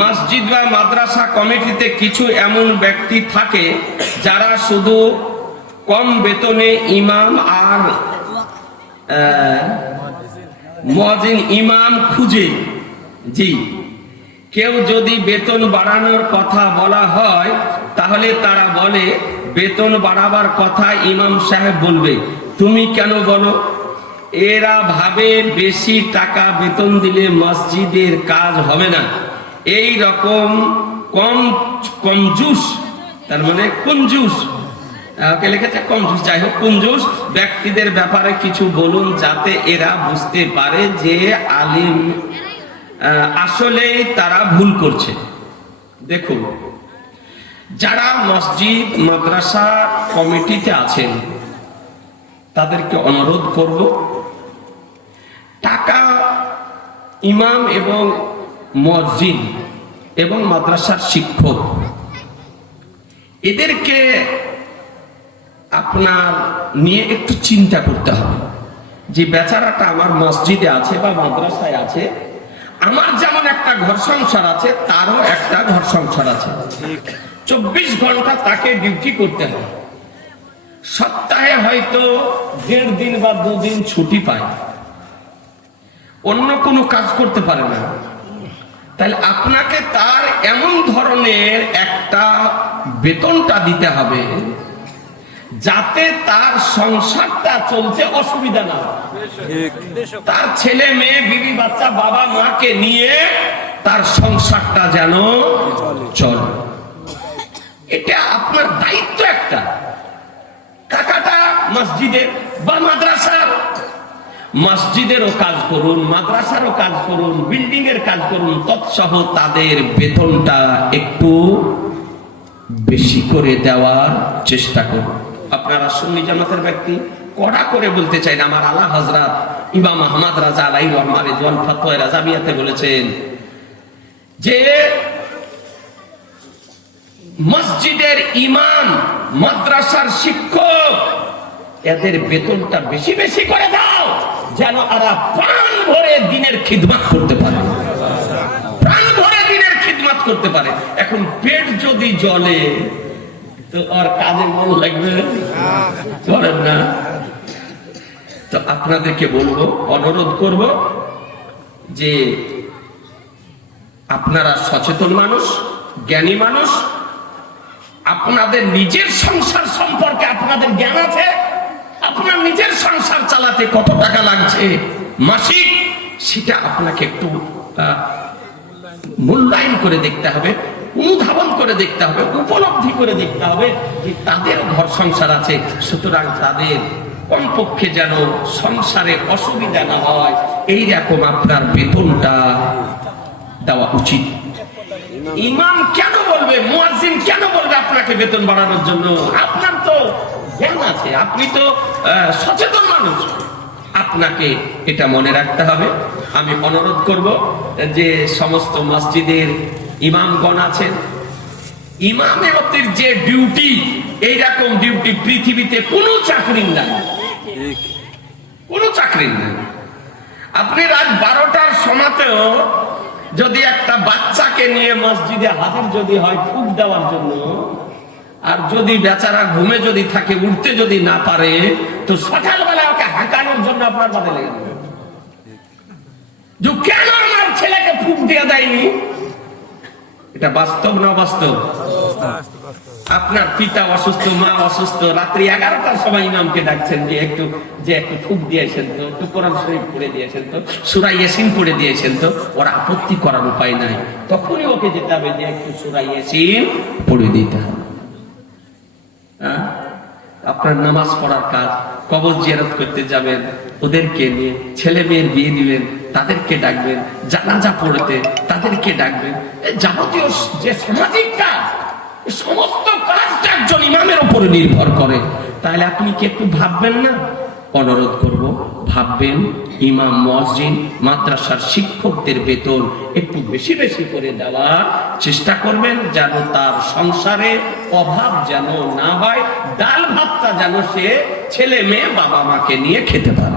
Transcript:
মসজিদ বা মাদ্রাসা কমিটিতে কিছু এমন ব্যক্তি থাকে যারা শুধু কম বেতনে ইমাম আর মুয়াজ্জিন ইমাম খুঁজে। জি, কেউ যদি বেতন বাড়ানোর কথা বলা হয় তাহলে তারা বলে বেতন বাড়াবার কথা ইমাম সাহেব বলবে, তুমি কেন বলো? এরা ভাবে বেশি টাকা বেতন দিলে মসজিদের কাজ হবে না। এই রকম কমজুস, তার মানে কঞ্জুস, লিখেছে কমজুস, যাই হোক কঞ্জুস ব্যক্তিদের ব্যাপারে কিছু বলুন যাতে এরা বুঝতে পারে যে আলিম আসলেই তারা ভুল করছে। দেখুন, যারা মসজিদ মাদ্রাসা কমিটিতে আছেন তাদেরকে অনুরোধ করব, টাকা ইমাম এবং মুয়াজ্জিন এবং মাদ্রাসার শিক্ষক এদেরকে আপনার নিয়ে একটু চিন্তা করতে হবে যে বেচারাটা আমার মসজিদে আছে বা মাদ্রাসায় আছে, আমার যেমন একটা ঘর সংসার আছে তারও একটা ঘর সংসার আছে। 24 ঘন্টা তাকে ডিউটি করতে হয়। সপ্তাহে হয়তো 1.5 দিন বা 2 দিন ছুটি পায়, অন্য কোনো কাজ করতে পারে না। তাহলে আপনাকে তার এমন ধরনের একটা বেতনটা দিতে হবে যাতে তার সংসারটা চলতে অসুবিধা না হয়, তার ছেলে মেয়ে বিবি বাচ্চা বাবা মাকে নিয়ে তার সংসারটা যেন চলে। এটা আপনার দায়িত্ব একটা। টাকাটা মসজিদের বা মাদ্রাসার, মসজিদেরও কাজ করুন, মাদ্রাসারও কাজ করুন, বিল্ডিং এর কাজ করুন, তৎসহ তাদের বেতনটা একটু বেশি করে দেওয়ার চেষ্টা করুন। আপনারা সুন্নি জামাতের ব্যক্তি, কড়া করে বলতে চাই না, আমার আলা হযরত ইমাম আহমদ রাজা আলাইহি রহমার রিজওয়ান ফতোয়া রাজাবিয়াতে বলেছেন যে মসজিদের ইমাম, মাদ্রাসার শিক্ষক এদের বেতনটা বেশি বেশি করে দাও যেন এরা প্রাণ ভরে দিনের খিদমত করতে পারে, প্রাণ ভরে দিনের খিদমত করতে পারে। এখন পেট যদি জ্বলে তো আর কাজে মন লাগবে করেন না। তো আপনাদেরকে বলবো, অনুরোধ করব যে আপনারা সচেতন মানুষ, জ্ঞানী মানুষ, আপনাদের নিজের সংসার সম্পর্কে আপনাদের জ্ঞান আছে। আপনার নিজের সংসার চালাতে কত টাকা লাগছে মাসিক, সেটা আপনাকে একটু মূল্যায়ন করে দেখতে হবে, অনুধাবন করে দেখতে হবে, উপলব্ধি করে দেখতে হবে যে তাদের ঘর সংসার আছে, সুতরাং তাদের কমপক্ষে যেন সংসারে অসুবিধা না হয় এইরকম আপনার বেতনটা দেওয়া উচিত। ইমাম কেন বলবে, মুয়াজ্জিন কেন বলবে আপনাকে বেতন বাড়ানোর জন্য? আপনার তো জ্ঞান আছে, আপনি তো সচেতন মানুষ, আপনাকে এটা মনে রাখতে হবে। আমি অনুরোধ করব যে সমস্ত মসজিদের ইমামগণ আছেন, ইমামতের যে ডিউটি, এইরকম ডিউটি পৃথিবীতে কোনো চাকরির নাই, কোনো চাকরির নাই। আপনি রাত 12টার সময়তেও যদি একটা বাচ্চাকে নিয়ে মসজিদে হাজির যদি হয় ফুক দেওয়ার জন্য, আর যদি বেচারা ঘুমে যদি থাকে, উঠতে যদি না পারে, তো সকালবেলা ওকে হাঁকানোর জন্য আপনার বাদে লেগে যাবে যে কেন আমার ছেলেকে ফুক দিয়ে দেয়নি। এটা বাস্তব না বাস্তব? আপনার পিতা অসুস্থ, মা অসুস্থ, রাত্রি 11টার সময় ইমামকে ডাকছেন যে একটু ফুক দিয়েছেন তো, একটু কোরআন শরীফ পড়ে দিয়েছেন তো, সূরা ইয়াসিন পড়ে দিয়েছেন তো, ওরা আপত্তি করার উপায় নাই, তখনই ওকে যেতে হবে যে একটু সূরা ইয়াসিন পড়ে দিতে হবে। আপনার নামাজ পড়ার কাজ, কবর জিয়ারত করতে যাবেন, ওদেরকে নিয়ে ছেলে মেয়ের বিয়ে দিবেন, তাদেরকে ডাকবেন, জানাজা পড়তে তাদেরকে ডাকবেন, যাবতীয় যে সামাজিক কাজ, সমস্ত কাজটা একজন ইমামের উপরে নির্ভর করে। তাহলে আপনি কি একটু ভাববেন না? অনুরোধ করব, ভাববেন, ইমাম, মুয়াজ্জিন, মাদ্রাসার শিক্ষকদের বেতন একটু বেশি বেশি করে দেওয়ার চেষ্টা করবেন, যেন তার সংসারে অভাব যেন না হয়, ডাল ভাতটা যেন সে ছেলে মেয়ে বাবা মাকে নিয়ে খেতে পারে।